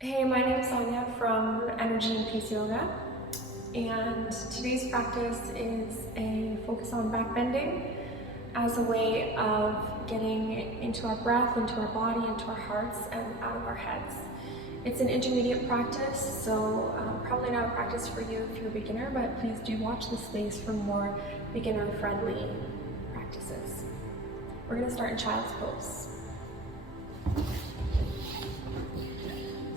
Hey, my name is Sonia from Energy and Peace Yoga, and today's practice is a focus on backbending as a way of getting into our breath, into our body, into our hearts, and out of our heads. It's an intermediate practice, so probably not a practice for you if you're a beginner, but please do watch the space for more beginner-friendly practices. We're going to start in child's pose.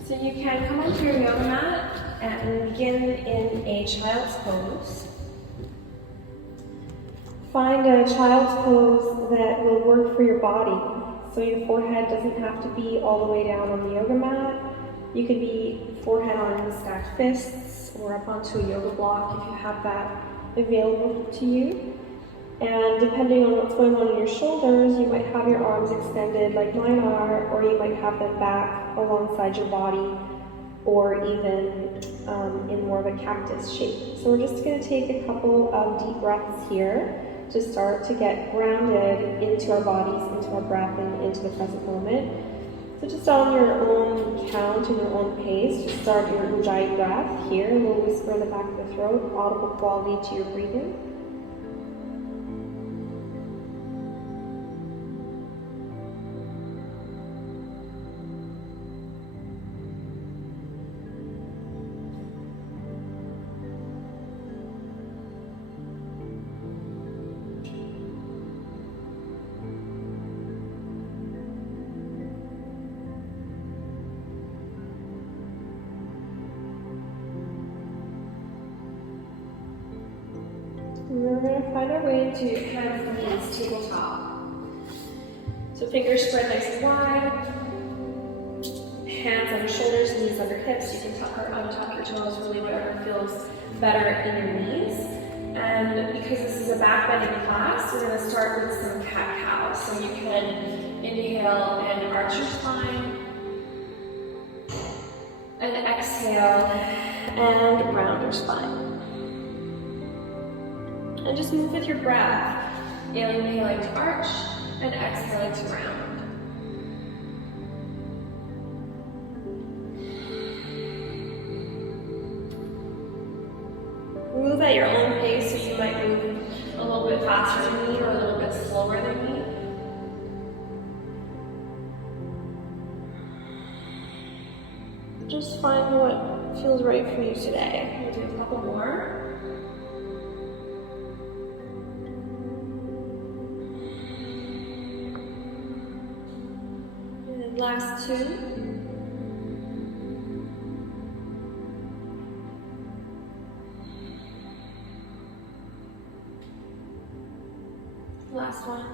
So you can come onto your yoga mat and begin in a child's pose. Find a child's pose that will work for your body. So your forehead doesn't have to be all the way down on the yoga mat. You could be forehead on stacked fists or up onto a yoga block if you have that available to you. And depending on what's going on in your shoulders, you might have your arms extended like mine are, or you might have them back alongside your body, or even in more of a cactus shape. So we're just going to take a couple of deep breaths here to start to get grounded into our bodies, into our breath, and into the present moment. So just on your own count and your own pace, just start your Ujjayi breath here, a little whisper in the back of the throat, audible quality to your breathing. And then we're going to find our way to hands and knees, tabletop. So fingers spread nice and wide. Hands under shoulders, knees under hips. You can untuck your toes, really whatever feels better in your knees. And because this is a backbending class, we're going to start with some cat-cow. So you can inhale and arch your spine. And exhale and round your spine. And just move with your breath, inhaling to arch and exhaling to round. Move at your own pace, so you might move a little bit faster than me or a little bit slower than me. Just find what feels right for you today. We'll do a couple more. Last two. Last one.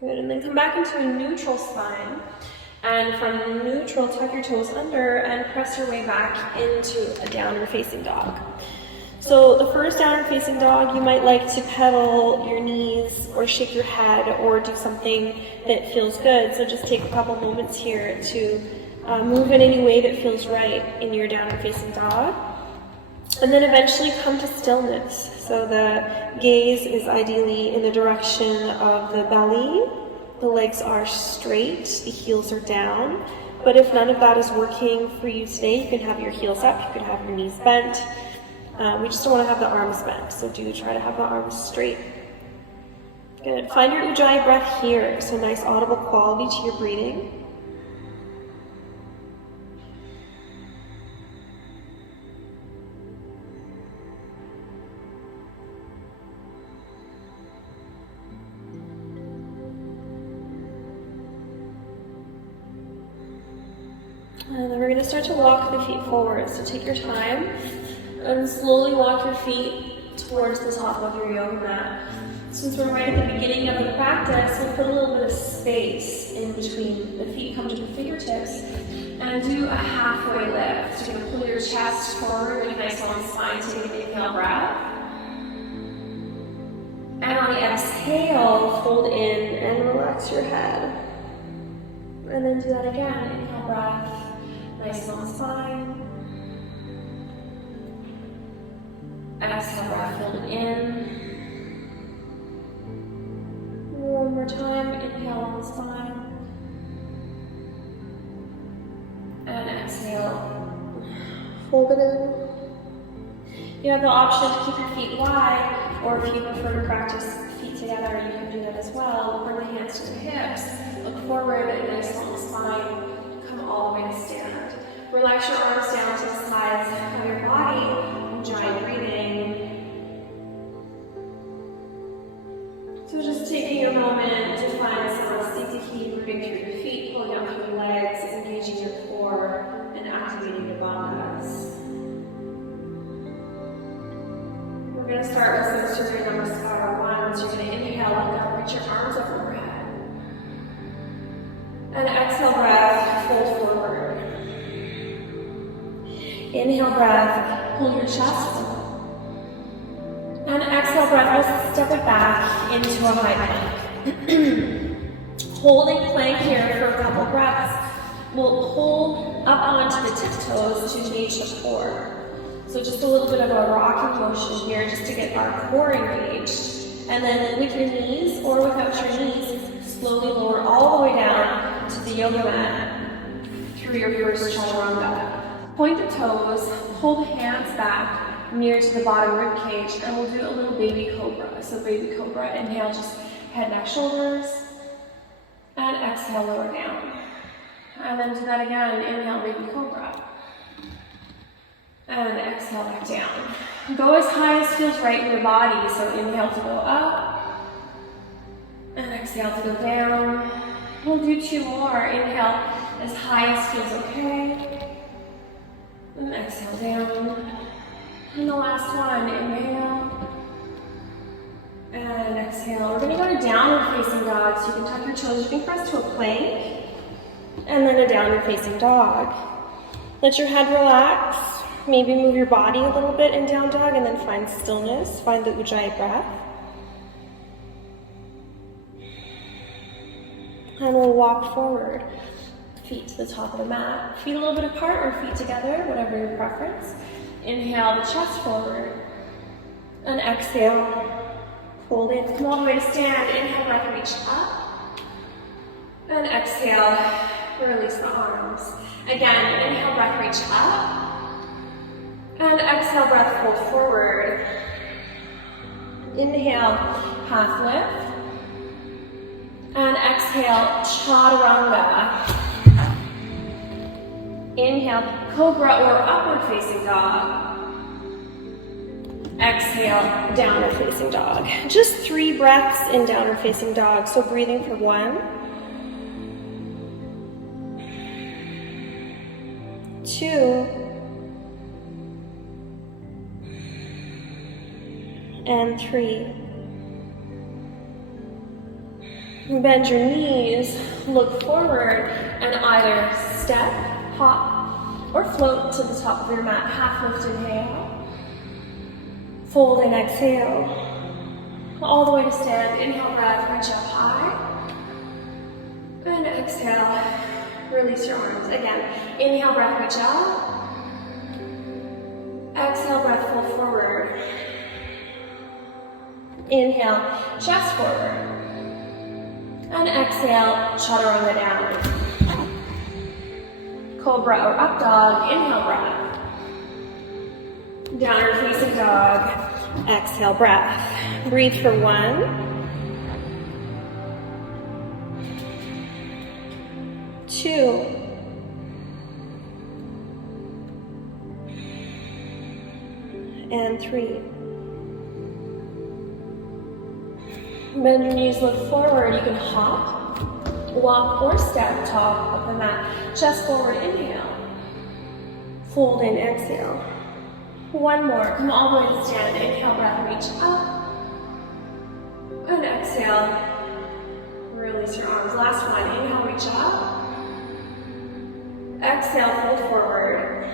Good, and then come back into a neutral spine. And from neutral, tuck your toes under and press your way back into a downward facing dog. So the first downward facing dog, you might like to pedal your knees or shake your head or do something that feels good. So just take a couple moments here to move in any way that feels right in your downward facing dog. And then eventually come to stillness. So the gaze is ideally in the direction of the belly. The legs are straight, the heels are down. But if none of that is working for you today, you can have your heels up, you can have your knees bent. We just don't want to have the arms bent, so do try to have the arms straight. Good. Find your Ujjayi breath here, so nice audible quality to your breathing. And then we're going to start to walk the feet forward, so take your time. And slowly walk your feet towards the top of your yoga mat. Since we're right at the beginning of the practice, we'll put a little bit of space in between the feet, come to the fingertips, and do a halfway lift. You're going to pull your chest forward, really nice long spine, take an inhale breath. And on the exhale, fold in and relax your head. And then do that again, inhale breath, nice long spine. Exhale, breath, fold it in. more time, inhale on the spine. And exhale, fold it in. You have the option to keep your feet wide, or if you prefer to practice feet together, you can do that as well. Bring the hands to the hips, look forward, and nice long spine. Come all the way to stand. Relax your arms down to the sides of your body. Enjoy breathing. So just taking a moment to find some safety, moving through your feet, pulling out through your legs, engaging your core, and activating your bandhas. We're going to start with some Surya Namaskar 1. So you're going to inhale, look up, reach your arms up overhead. And exhale breath, fold forward. Inhale breath, hold your chest. And exhale breath, we'll step it back into a high plank. Holding plank here for a couple breaths. We'll pull up onto the tiptoes to engage the core. So just a little bit of a rocking motion here just to get our core engaged. And then with your knees or without your knees, slowly lower all the way down to the yoga mat through your first chaturanga. Point the toes, pull the hands back near to the bottom rib cage, and we'll do a little baby cobra. So baby cobra, inhale, just head, neck, shoulders, and exhale, lower down. And then do that again, inhale, baby cobra. And exhale back down. Go as high as feels right in your body. So inhale to go up. And exhale to go down. We'll do 2 more. Inhale as high as feels okay. And exhale down. And the last one, inhale. And exhale. We're going to go to downward facing dog. So you can tuck your toes. You can press to a plank. And then a downward facing dog. Let your head relax. Maybe move your body a little bit in down dog and then find stillness. Find the Ujjayi breath. And we'll walk forward. Feet to the top of the mat. Feet a little bit apart or feet together, whatever your preference. Inhale the chest forward. And exhale. Fold in. Come all the way to stand. Inhale, breath, reach up. And exhale, release the arms. Again, inhale, breath, reach up. And exhale, breath, fold forward. Inhale, half lift. And exhale, chaturanga. Inhale, cobra or upward facing dog. Exhale, downward facing dog. Just 3 breaths in downward facing dog. So breathing for 1, 2, and 3. Bend your knees, look forward, and either step, hop, or float to the top of your mat. Half lift, inhale. Fold and exhale. All the way to stand. Inhale, breath, reach up high. And exhale, release your arms. Again, inhale, breath, reach up. Exhale, breath, fold forward. Inhale, chest forward. And exhale, chaturanga down. Cobra or up dog, inhale breath. Downward facing dog, exhale breath. Breathe for 1, 2, and 3. Bend your knees, look forward. You can hop, walk, or step top of the mat. Chest forward, inhale. Fold in, exhale. 1 more. Come all the way to stand. Inhale, breath, reach up. And exhale. Release your arms. Last one. Inhale, reach up. Exhale, fold forward.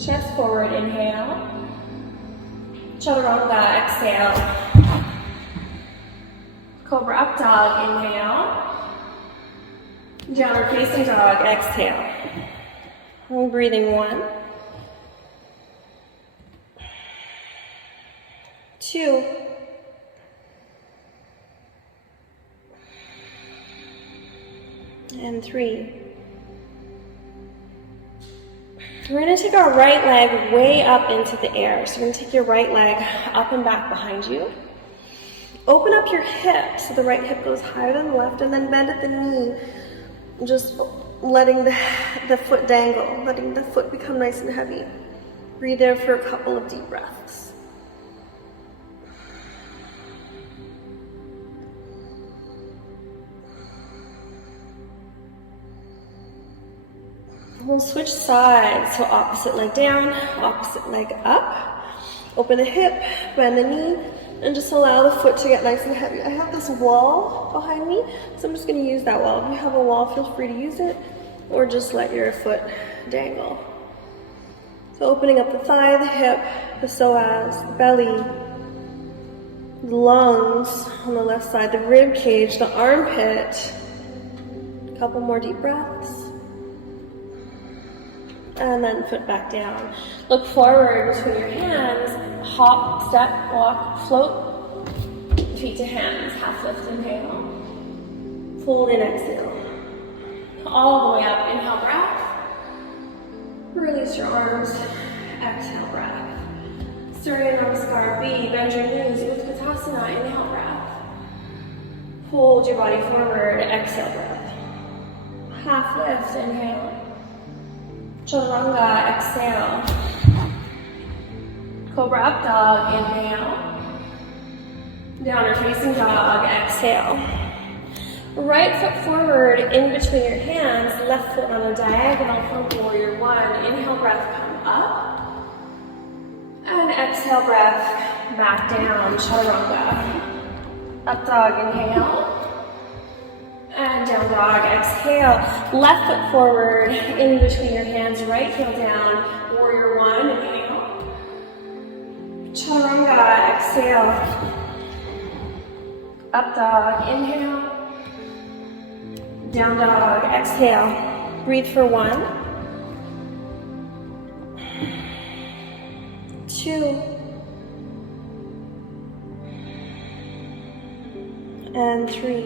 Chest forward, inhale. Chaturanga, exhale. Cobra up dog, inhale. Downward facing dog, exhale. We're breathing 1, 2, and 3. We're going to take our right leg way up into the air. So you're going to take your right leg up and back behind you. Open up your hip so the right hip goes higher than the left, and then bend at the knee, just letting the foot dangle, letting the foot become nice and heavy. Breathe there for a couple of deep breaths. We'll switch sides, so opposite leg down, opposite leg up. Open the hip, bend the knee, and just allow the foot to get nice and heavy. I have this wall behind me, so I'm just going to use that wall. If you have a wall, feel free to use it, or just let your foot dangle. So opening up the thigh, the hip, the psoas, the belly, the lungs on the left side, the rib cage, the armpit. A couple more deep breaths. And then foot back down. Look forward between your hands. Hop, step, walk, float. Feet to hands. Half lift, inhale. Fold in, exhale. All the way up. Inhale, breath. Release your arms. Exhale, breath. Surya Namaskar B. Bend your knees. Utkatasana. Inhale, breath. Hold your body forward. Exhale, breath. Half lift. Inhale. Chaturanga, exhale. Cobra up dog, inhale. Downward facing dog, exhale. Right foot forward in between your hands, left foot on a diagonal from warrior one. Inhale, breath, come up. And exhale, breath, back down, chaturanga. Up dog, inhale. And down dog, exhale. Left foot forward, in between your hands, right heel down, warrior one, inhale. Chaturanga, exhale. Up dog, inhale. Down dog, exhale. Breathe for 1, 2, and 3.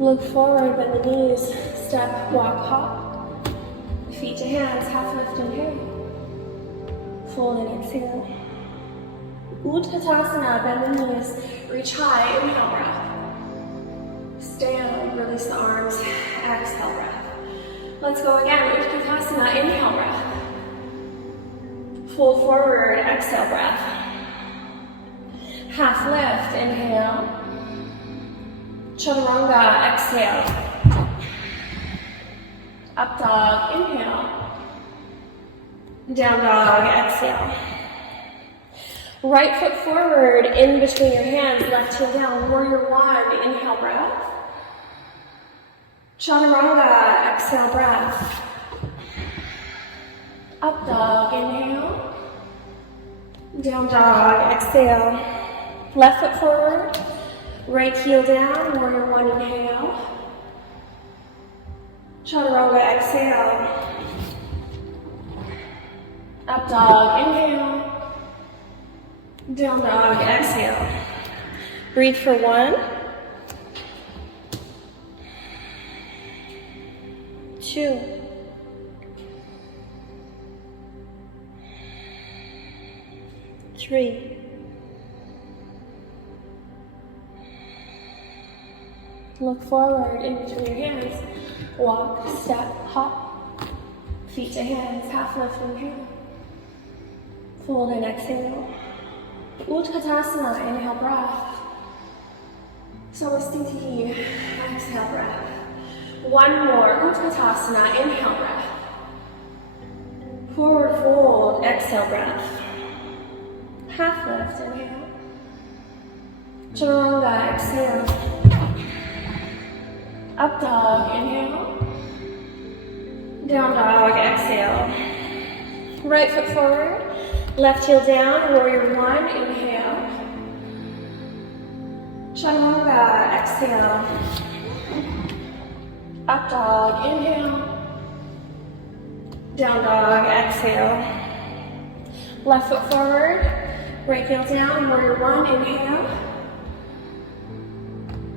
Look forward, bend the knees, step, walk, hop. Feet to hands, half lift, inhale. Fold and exhale. Utkatasana, bend the knees, reach high, inhale, breath. Stand, release the arms, exhale, breath. Let's go again, Utkatasana, inhale, breath. Fold forward, exhale, breath. Half lift, inhale. Chaturanga, exhale. Up dog, inhale. Down dog, exhale. Right foot forward, in between your hands, left heel down, warrior one, inhale, breath. Chaturanga, exhale, breath. Up dog, inhale. Down dog, exhale. Left foot forward. Right heel down, warrior one, inhale. Chaturanga, exhale. Up dog, inhale. Down dog, exhale. Breathe for 1, 2, 3. Look forward in between your hands. Walk, step, hop. Feet to hands, half lift, inhale. Fold and exhale. Utkatasana, inhale, breath. Samastiti, exhale, breath. One more, Utkatasana, inhale, breath. Forward fold, exhale, breath. Half lift, inhale. Chaturanga, exhale. Up dog, inhale. Down dog, exhale. Right foot forward. Left heel down, warrior one, inhale. Chaturanga, exhale. Up dog, inhale. Down dog, exhale. Left foot forward. Right heel down, warrior one, inhale.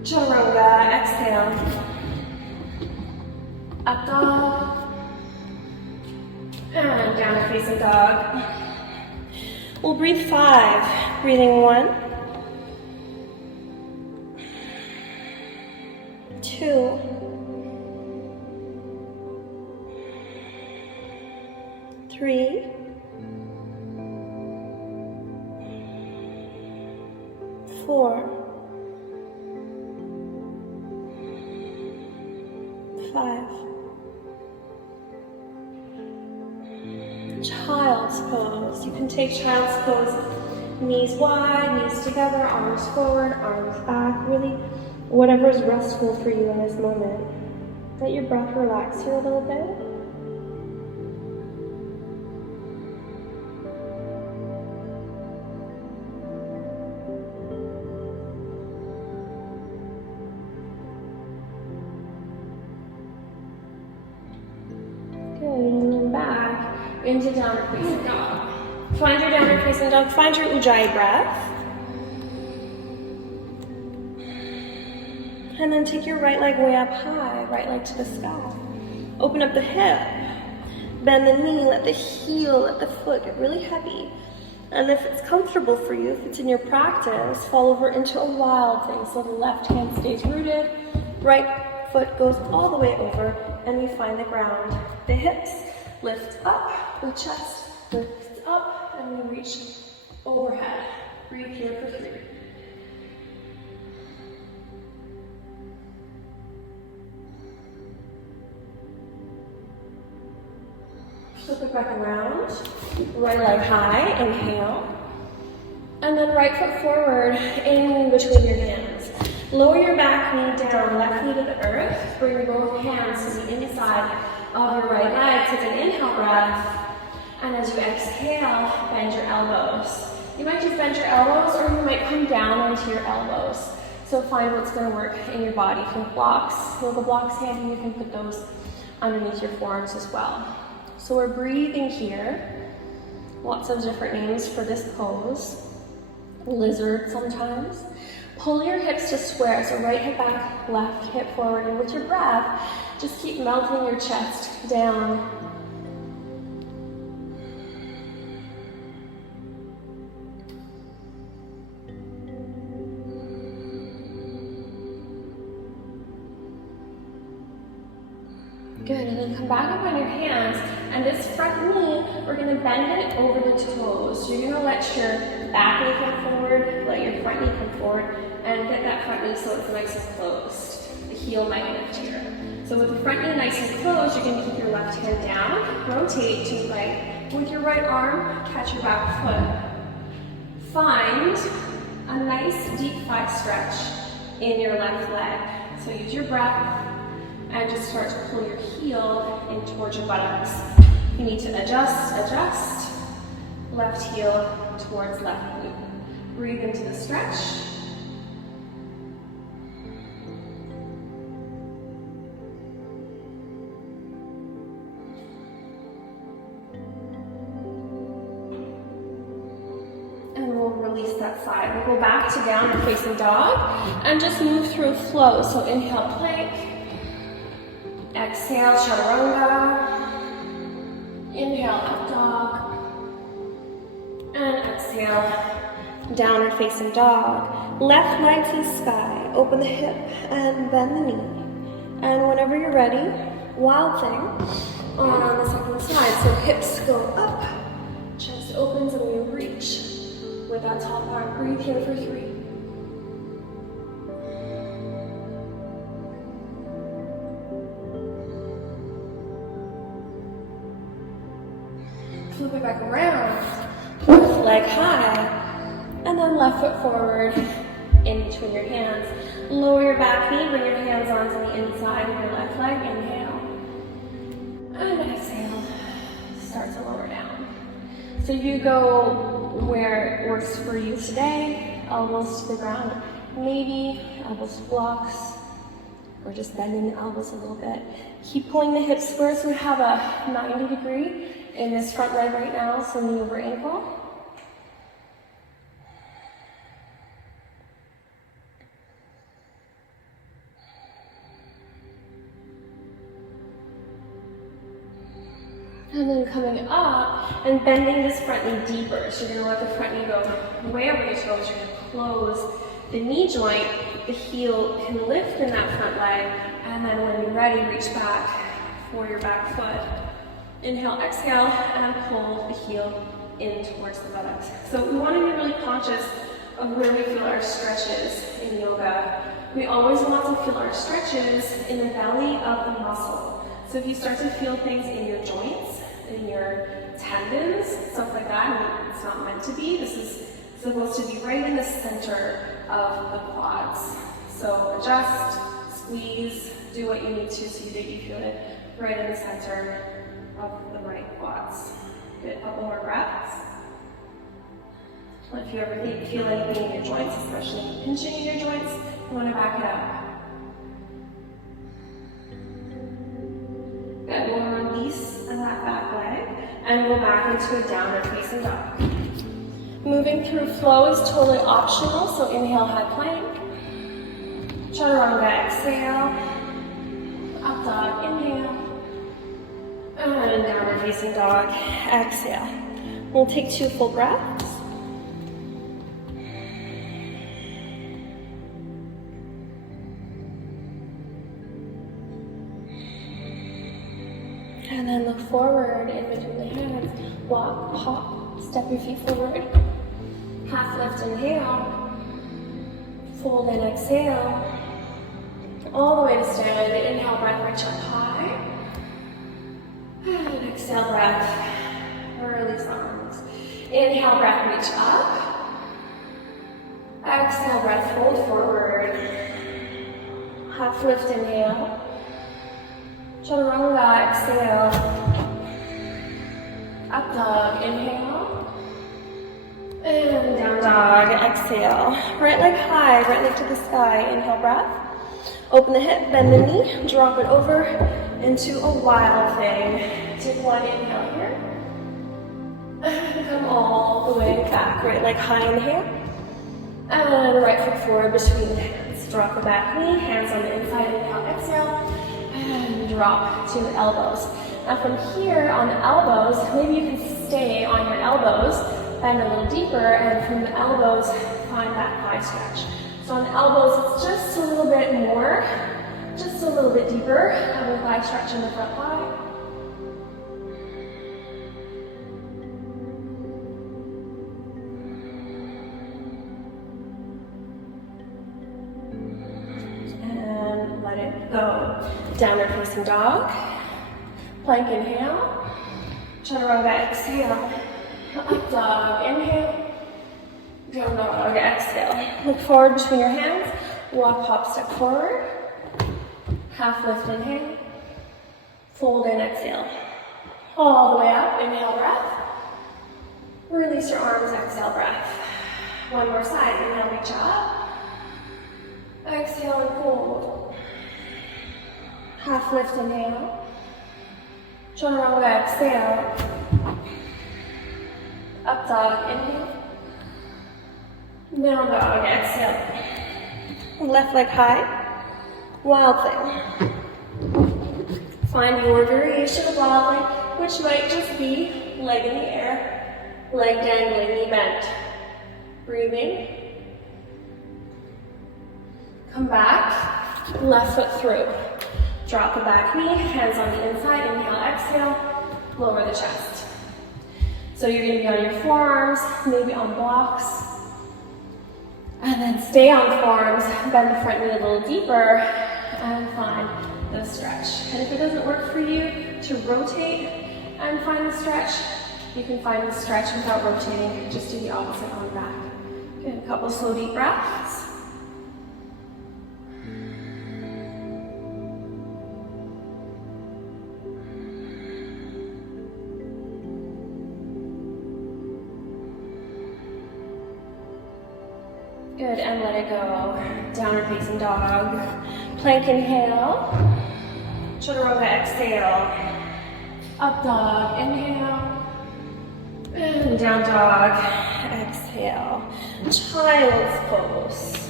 Chaturanga, exhale. Up dog. And downward facing dog. We'll breathe 5. Breathing 1, 2, 3, 4, 5. Child's pose. You can take child's pose, knees wide, knees together, arms forward, arms back, really whatever is restful for you in this moment. Let your breath relax here a little bit. Into downward facing dog. Find your downward facing dog. Find your Ujjayi breath. And then take your right leg way up high, right leg to the sky. Open up the hip. Bend the knee, let the heel, let the foot get really heavy. And if it's comfortable for you, if it's in your practice, fall over into a wild thing. So the left hand stays rooted, right foot goes all the way over, and we find the ground. The hips lift up, the chest lifts up, and we reach overhead. Breathe here for 3. Flip it back around. Right leg high, inhale. And then right foot forward in between your hands. Lower your back knee down, left knee to the earth. Bring both hands to the inside of your right leg. Take an inhale breath. And as you exhale, bend your elbows. You might just bend your elbows, or you might come down onto your elbows. So find what's going to work in your body. If you have blocks, yoga blocks handy, you can put those underneath your forearms as well. So we're breathing here. Lots of different names for this pose. Lizard sometimes. Pull your hips to square, so right hip back, left hip forward, and with your breath, just keep melting your chest down. Good, and then come back up on your hands, and this front knee, we're gonna bend it over the toes. So you're gonna let your back knee come forward, let your front knee come forward, and get that front knee so it's nice and closed. The heel might lift here. So with the front knee nice and closed, you're gonna keep your left hand down, rotate to right. With your right arm, catch your back foot. Find a nice deep thigh stretch in your left leg. So use your breath, and just start to pull your heel in towards your buttocks. You need to adjust, left heel towards left glute. Breathe into the stretch. And we'll release that side. We'll go back to downward facing dog and just move through flow. So inhale, plank. Exhale, chaturanga. Inhale, up dog. And exhale, downward facing dog. Left leg to the sky. Open the hip and bend the knee. And whenever you're ready, wild thing on the second side. So hips go up, chest opens, and we reach with that top part. Breathe here for 3. Flip it back around, left leg high, and then left foot forward in between your hands. Lower your back knee, bring your hands onto the inside of your left leg, inhale. And exhale, start to lower down. So you go where it works for you today, elbows to the ground, maybe elbows to blocks, or just bending the elbows a little bit. Keep pulling the hips square, so we have a 90 degree in this front leg right now, so knee over ankle. And then coming up and bending this front knee deeper. So you're gonna let the front knee go way over your toes. You're gonna close the knee joint. The heel can lift in that front leg. And then when you're ready, reach back for your back foot. Inhale, exhale, and pull the heel in towards the buttocks. So we want to be really conscious of where we feel our stretches in yoga. We always want to feel our stretches in the belly of the muscle. So if you start to feel things in your joints, in your tendons, stuff like that, and it's not meant to be, this is supposed to be right in the center of the quads. So adjust, squeeze, do what you need to so that you feel it right in the center of the right quads. Good, a couple more breaths. If you ever feel anything in your joints, especially pinching in your joints, you want to back it up. Good, we'll release that back leg and go back into a downward facing dog. Moving through flow is totally optional, so inhale, high plank. Chaturanga, exhale. Up dog, inhale. And downward facing dog, exhale. We'll take 2 full breaths. And then look forward in between the hands. Walk, hop, step your feet forward. Half lift, inhale. Fold in, exhale. All the way to stand. Inhale, breath, reach up high. And exhale, breath. Release arms. Inhale, breath, reach up. Exhale, breath, fold forward. Half lift, inhale. Chaturanga, exhale. Up dog, inhale. And down dog, exhale. Right leg high, right leg to the sky. Inhale, breath. Open the hip, bend the knee, drop it over into a wild thing. Take one inhale here. And come all the way back. Right leg high, inhale. And right foot forward between the hands. Drop the back knee, hands on the inside, inhale, exhale. And drop to the elbows. Now from here on the elbows, maybe you can stay on your elbows, bend a little deeper, and from the elbows, find that thigh stretch. So on the elbows, it's just a little bit more, just a little bit deeper, have a thigh stretch in the front thigh. And let it go. Downward facing dog. Plank, inhale. Chaturanga, exhale. Up dog, inhale. Down dog, exhale. Look forward between your hands. Walk, hop, step forward. Half lift, inhale. Fold in, exhale. All the way up, inhale, breath. Release your arms, exhale, breath. One more side, inhale, reach up. Exhale and fold. Half lift, inhale. Chaturanga, exhale. Up dog, inhale. Down dog, exhale. Left leg high. Wild thing. Find your variation of wild thing, which might just be leg in the air, leg dangling, knee bent. Breathing. Come back, left foot through. Drop the back knee, hands on the inside, inhale, exhale, lower the chest. So you're gonna be on your forearms, maybe on blocks, and then stay on forearms, bend the front knee a little deeper, and find the stretch. And if it doesn't work for you to rotate and find the stretch, you can find the stretch without rotating, just do the opposite on the back. Good, a couple slow deep breaths. Good, and let it go. Downward facing dog. Plank, inhale. Chaturanga, exhale. Up dog, inhale. And down dog, exhale. Child's pose.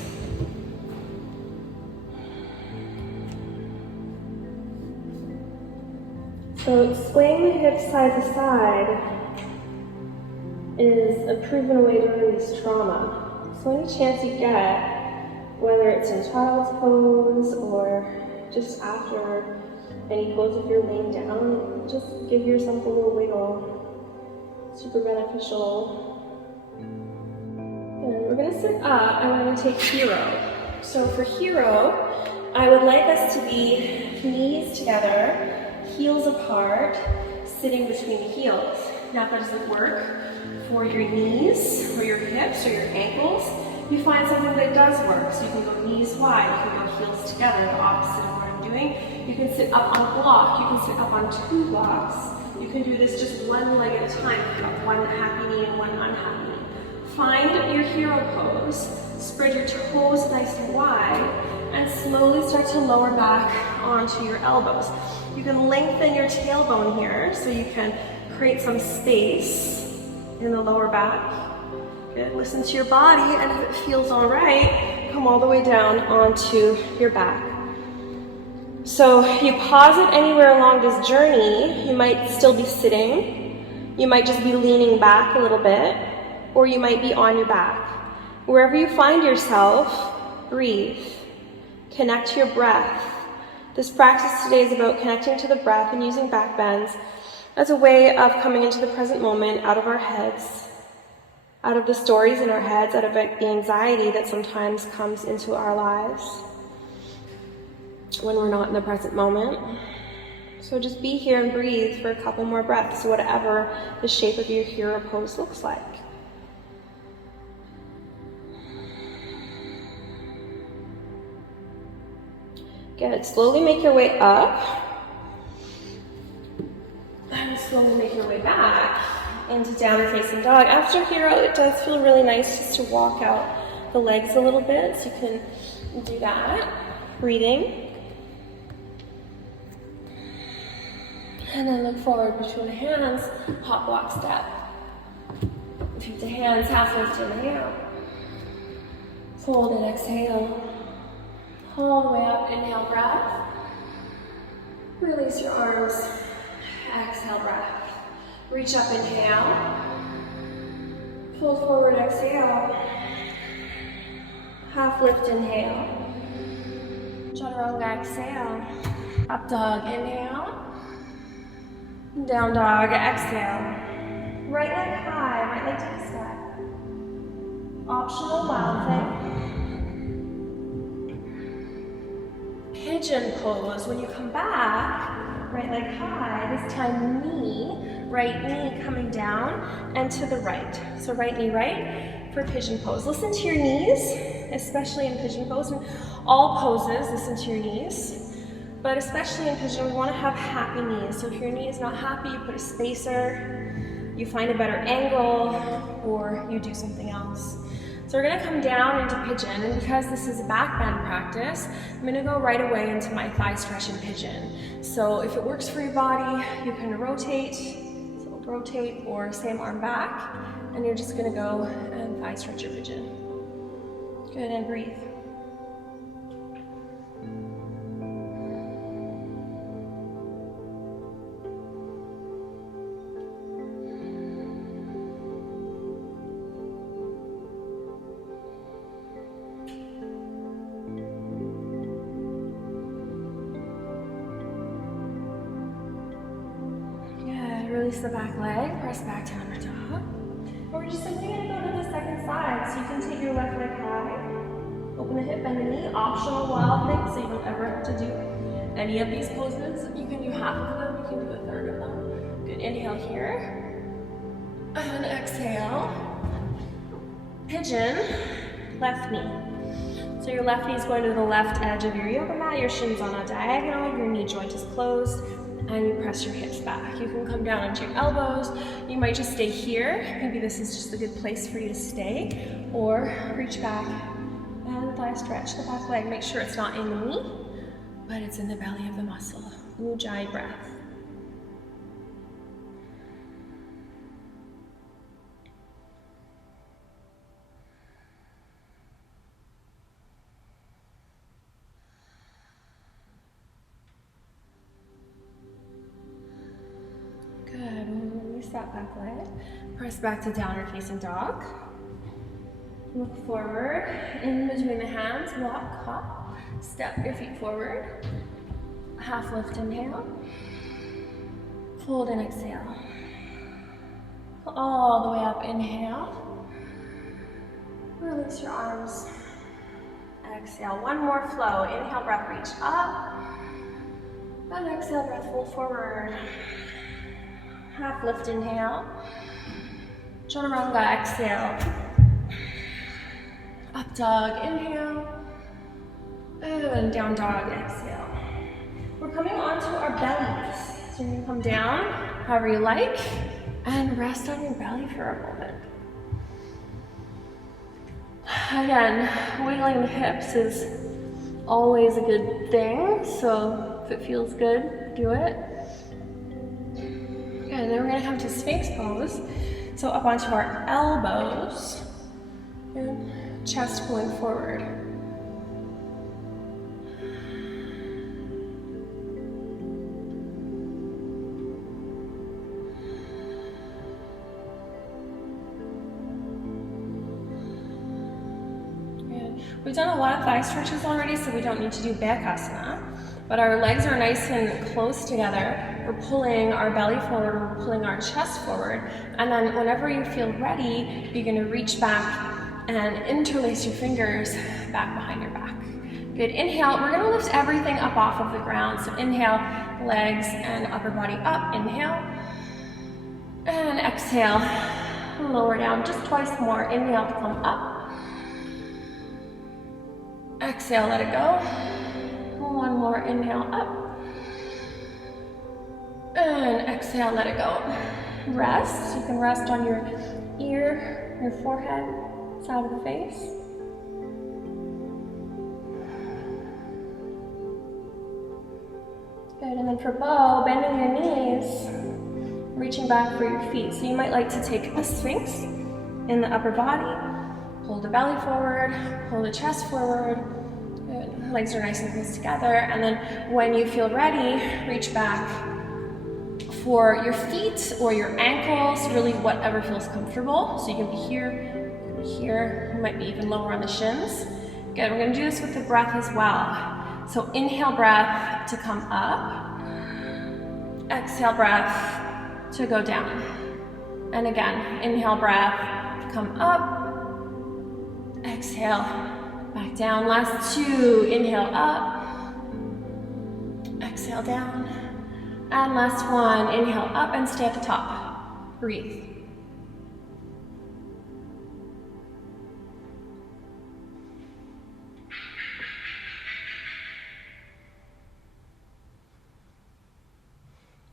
So swaying the hips side to side is a proven way to release trauma. So any chance you get, whether it's in child's pose or just after any pose if you're laying down, just give yourself a little wiggle. Super beneficial. And we're going to sit up and we're going to take hero. So for hero, I would like us to be knees together, heels apart, sitting between the heels. Now if that doesn't work for your knees or your hips or your ankles, you find something that does work. So you can go knees wide, you can go heels together, the opposite of what I'm doing. You can sit up on a block, you can sit up on 2 blocks. You can do this just one leg at a time. You've got one happy knee and one unhappy knee. Find your hero pose, spread your toes nice and wide, and slowly start to lower back onto your elbows. You can lengthen your tailbone here so you can create some space in the lower back. Good. Listen to your body, and if it feels all right, come all the way down onto your back. So you pause it anywhere along this journey. You might still be sitting. You might just be leaning back a little bit, or you might be on your back. Wherever you find yourself, breathe. Connect to your breath. This practice today is about connecting to the breath and using backbends as a way of coming into the present moment, out of our heads, out of the stories in our heads, out of the anxiety that sometimes comes into our lives when we're not in the present moment. So just be here and breathe for a couple more breaths, whatever the shape of your hero pose looks like. Good. Slowly make your way up. And slowly make your way back into downward facing dog. After hero, it does feel really nice just to walk out the legs a little bit. So you can do that. Breathing. And then look forward between the hands. Hop, block, step. Feet to hands, half lift, inhale. Fold and exhale. All the way up, inhale, breath. Release your arms, exhale, breath. Reach up, inhale. Fold forward, exhale. Half lift, inhale. Chaturanga, exhale. Up dog, inhale. Down dog, exhale. Right leg high, right leg take a step. Optional wild thing. Pigeon pose. When you come back, right leg high, this time knee, right knee coming down and to the right. So right knee right for pigeon pose. Listen to your knees, especially in pigeon pose. And all poses, listen to your knees. But especially in pigeon, we want to have happy knees. So if your knee is not happy, you put a spacer, you find a better angle, or you do something else. So we're going to come down into pigeon, and because this is a back bend practice, I'm going to go right away into my thigh stretch in pigeon. So if it works for your body, you can rotate, so rotate or same arm back, and you're just going to go and thigh stretch your pigeon. Good, and breathe. Release the back leg, press back down to dog. And we're just simply going to go to the second side. So you can take your left leg high, open the hip, bend the knee, optional wild thing, so you don't ever have to do any of these poses. You can do half of them, you can do a third of them. Good, inhale here, and exhale. Pigeon, left knee. So your left knee is going to the left edge of your yoga mat, your shins on a diagonal, your knee joint is closed, and you press your hips back. You can come down onto your elbows. You might just stay here. Maybe this is just a good place for you to stay. Or reach back and thigh stretch the back leg. Make sure it's not in the knee, but it's in the belly of the muscle. Ujjayi breath. that back leg. Press back to downward facing dog. Look forward, in between the hands, walk, hop, step your feet forward. Half lift, inhale. Fold and exhale. All the way up, inhale. Release your arms. Exhale, one more flow. Inhale, breath, reach up. And exhale, breath, fold forward. Half lift, inhale. Chaturanga, exhale. Up dog, inhale. And down dog, exhale. We're coming onto our bellies. So you're gonna come down, however you like, and rest on your belly for a moment. Again, wiggling the hips is always a good thing, so if it feels good, do it. And then we're gonna come to Sphinx pose. So up onto our elbows, and chest pulling forward. We've done a lot of thigh stretches already, so we don't need to do Bakasana. But our legs are nice and close together. We're pulling our belly forward, we're pulling our chest forward. And then whenever you feel ready, you're gonna reach back and interlace your fingers back behind your back. Good, inhale, we're gonna lift everything up off of the ground. So inhale, legs and upper body up, inhale. And exhale, lower down just twice more. Inhale to come up. Exhale, let it go. One more, inhale up. And exhale, let it go. Rest, you can rest on your ear, your forehead, side of the face. Good, and then for bow, bending your knees, reaching back for your feet. So you might like to take a Sphinx in the upper body. Pull the belly forward, pull the chest forward. Good. Legs are nice and close together. And then when you feel ready, reach back for your feet or your ankles, really whatever feels comfortable. So you can be here, you might be even lower on the shins. Good, we're gonna do this with the breath as well. So inhale breath to come up. Exhale breath to go down. And again, inhale breath to come up. Exhale, back down. Last two, inhale up, exhale down. And last one, inhale up and stay at the top. Breathe.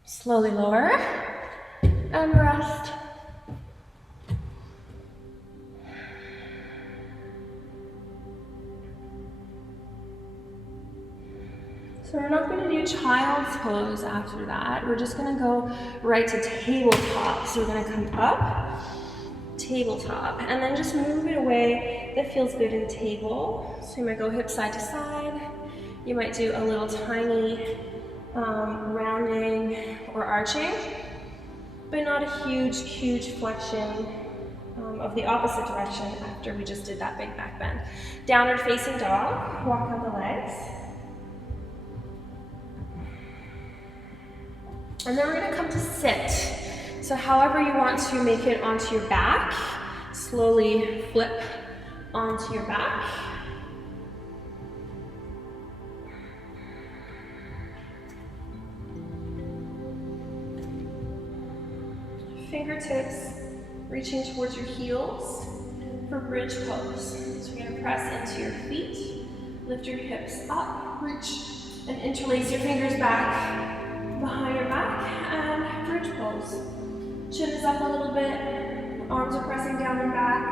Slowly lower and rest. So we're not going to do child's pose after that. We're just going to go right to tabletop. So we're going to come up, tabletop, and then just move it away that feels good in table. So you might go hip side to side. You might do a little tiny rounding or arching, but not a huge flexion of the opposite direction after we just did that big back bend. Downward facing dog, walk out the legs. And then we're gonna come to sit. So however you want to make it onto your back, slowly flip onto your back. Fingertips reaching towards your heels for bridge pose. So you're gonna press into your feet, lift your hips up, reach and interlace your fingers back behind your back and bridge pose. Chin is up a little bit, arms are pressing down and back.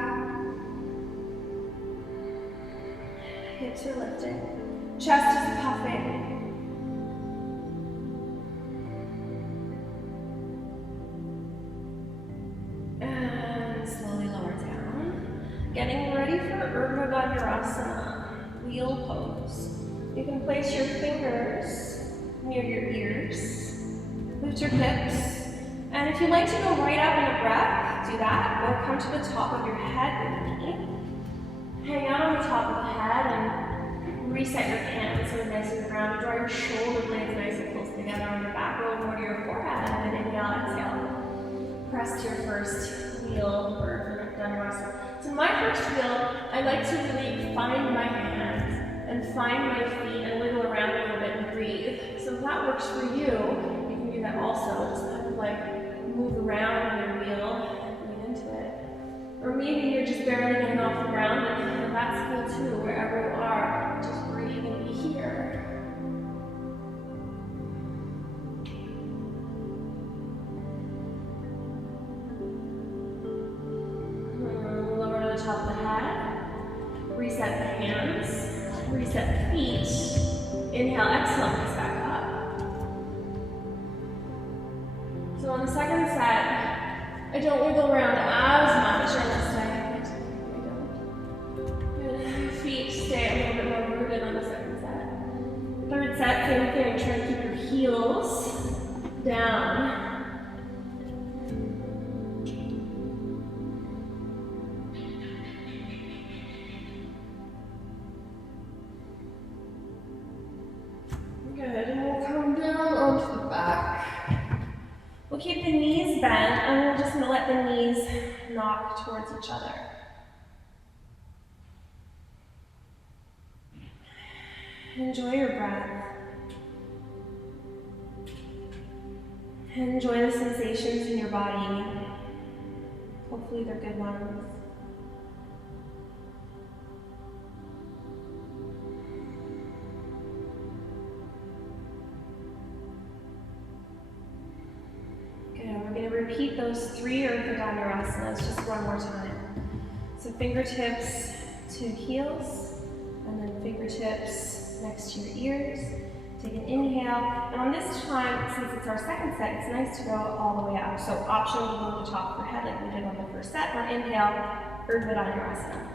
Hips are lifting, chest is puffing. And slowly lower down. Getting ready for Urdhva Dhanurasana, wheel pose. You can place your fingers near your ears, lift your hips, And if you'd like to go right up in a breath, do that, or come to the top of your head with me. Hang out on the top of the head and reset your hands so they're nice to the ground. Draw your shoulder blades nice and close together on your back. Roll more to your forehead, and then inhale, exhale. Press to your first wheel for Dhanurasana. So my first wheel, I like to really find my hands and find my feet and wiggle around a little bit and breathe. So if that works for you, you can do that also. Just kind of like move around on your wheel and breathe into it. Or maybe you're just barely getting off the ground, and that's cool too, wherever you are. Just breathe and be here. Lower to the top of the head. Reset the hands. Reset the feet. Inhale, exhale, press back up. So on the second set, I don't wiggle around as much unless I don't. Good. Feet stay a little bit more rooted on the second set. Third set, same thing. Try to keep your heels down. Good, and we'll come down onto the back. We'll keep the knees bent, and we're just going to let the knees knock towards each other. Enjoy your breath. Enjoy the sensations in your body. Hopefully they're good ones. We're going to repeat those 3 Urdhva Dhanurasanas just one more time. So fingertips to heels, and then fingertips next to your ears. Take an inhale, and on this time, since it's our second set, it's nice to go all the way up. So optional to go to the top of your head like we did on the first set. On inhale, Urdhva Dhanurasana.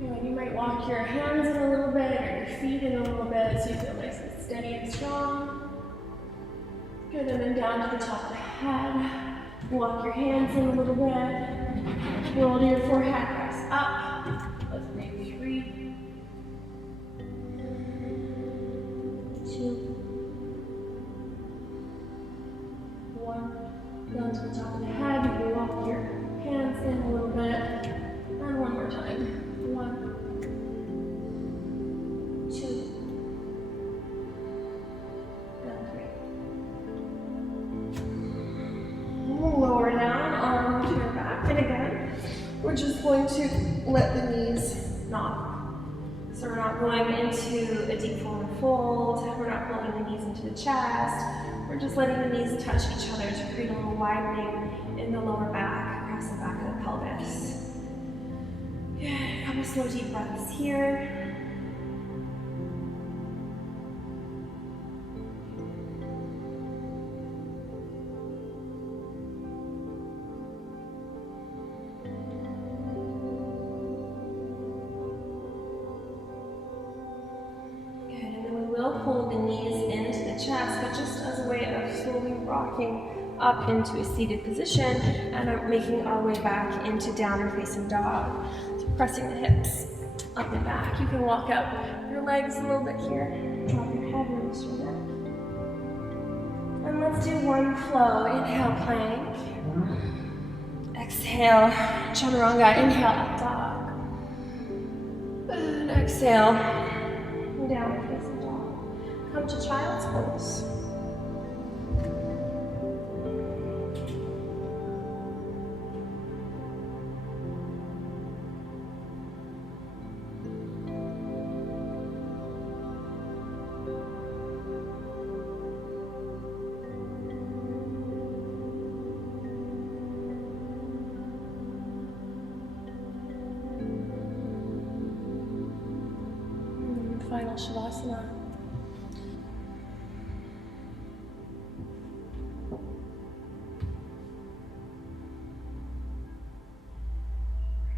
You might walk your hands in a little bit, or your feet in a little bit, so you feel nice and steady and strong. Good, and then down to the top of the head. Walk your hands in a little bit. Roll to your forehead, press up. Let's breathe 3, 2, 1. Down to the top of the head. You can walk your hands in a little bit. And one more time. 1, 2. Lower down onto your back, and again, we're just going to let the knees knock. So we're not going into a deep forward fold, we're not pulling the knees into the chest, we're just letting the knees touch each other to create a little widening in the lower back, across the back of the pelvis. Good, a couple slow deep breaths here. Pull the knees into the chest, but just as a way of slowly rocking up into a seated position and making our way back into downward facing dog. So pressing the hips up and back. You can walk up your legs a little bit here. Drop your head, release your neck. And let's do one flow. Inhale, plank. Exhale, chaturanga. Inhale, up dog. And exhale, downward facing dog. Come to child's pose. Final Shavasana.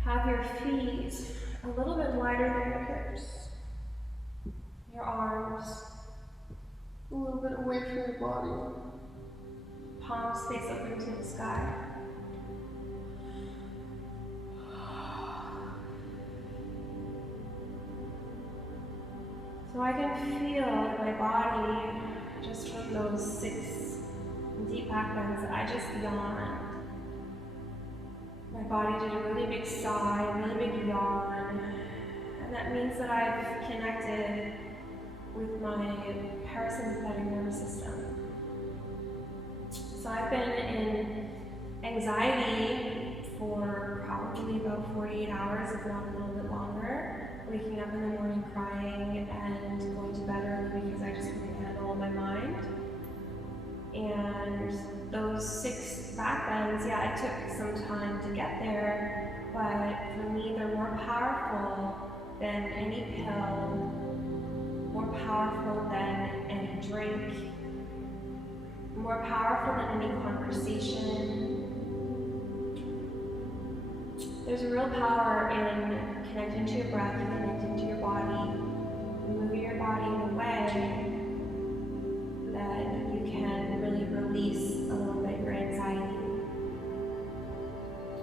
Have your feet a little bit wider than your hips. Your arms a little bit away from your body. palms face open to the sky. So I can feel in my body, just from those 6 deep back bends, I just yawned. My body did a really big sigh, a really big yawn, and that means that I've connected with my parasympathetic nervous system. So I've been in anxiety for probably about 48 hours, if not a little bit longer, waking up in the morning crying and going to bed early because I just couldn't handle my mind. And those 6 back bends, yeah, it took some time to get there, but for me they're more powerful than any pill, more powerful than any drink, more powerful than any conversation. There's a real power in connecting to your breath, connecting to your body, moving your body in a way that you can really release a little bit your anxiety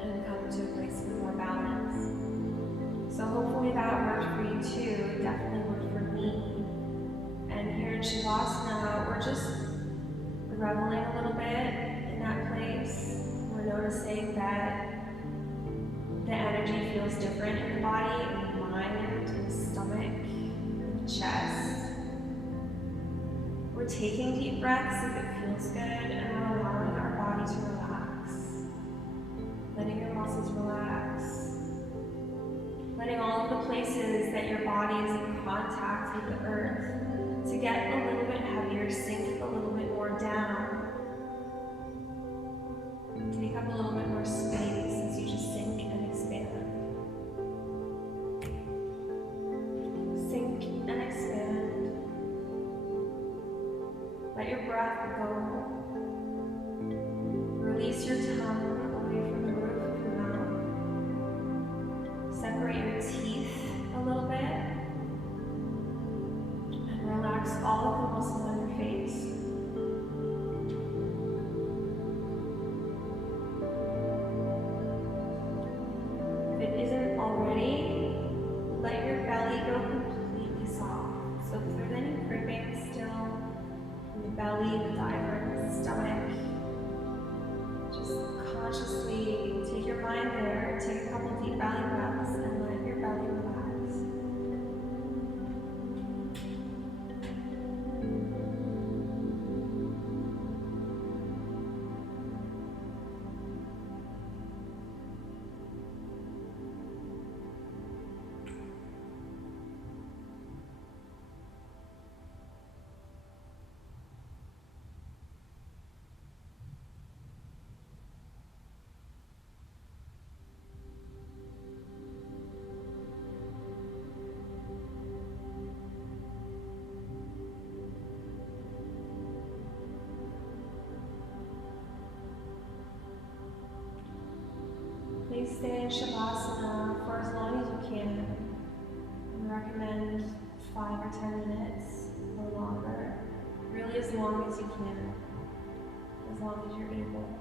and come to a place with more balance. So hopefully that worked for you too. It definitely worked for me. And here in Shavasana, we're just reveling a little bit in that place. We're noticing that the energy feels different in the body, in the mind, in the stomach, in the chest. We're taking deep breaths if it feels good, and we're allowing our body to relax. Letting your muscles relax. Letting all of the places that your body is in contact with the earth to get a little bit heavier, sink a little bit more down. Take up a little bit more space as you just sink and expand. Sink and expand. Let your breath go. Release your tongue away from the roof of your mouth. Separate your teeth a little bit. And relax all of the muscles on your face. If it isn't already, let your belly go completely soft. So if there's any gripping still, the belly, the diaphragm, the stomach. Just consciously take your mind there, take a couple deep belly breaths, and let your belly relax. Please stay in Shavasana for as long as you can. I recommend 5 or 10 minutes or longer. Really as long as you can, as long as you're able.